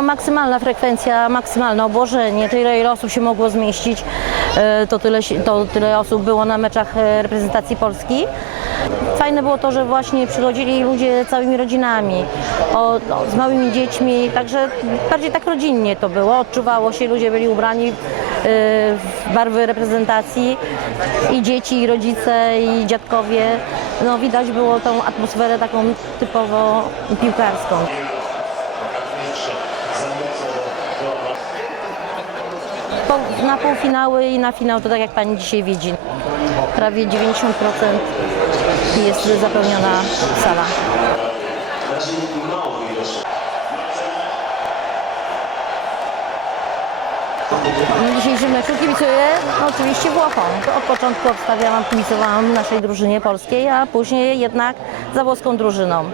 Maksymalna frekwencja, maksymalne obłożenie, tyle ile osób się mogło zmieścić, e, to tyle, to tyle osób było na meczach e, reprezentacji Polski. Fajne było to, że właśnie przychodzili ludzie całymi rodzinami, o, z małymi dziećmi, także bardziej tak rodzinnie to było. Odczuwało się, ludzie byli ubrani e, w barwy reprezentacji i dzieci, i rodzice, i dziadkowie. No, widać było tą atmosferę taką typowo piłkarską. Na półfinały i na finał to tak jak Pani dzisiaj widzi. Prawie 90% jest zapełniona sala. Dzisiejszym meczu kibicuję oczywiście Włochom. Od początku obstawiałam, kibicowałam naszej drużynie polskiej, a później jednak za włoską drużyną.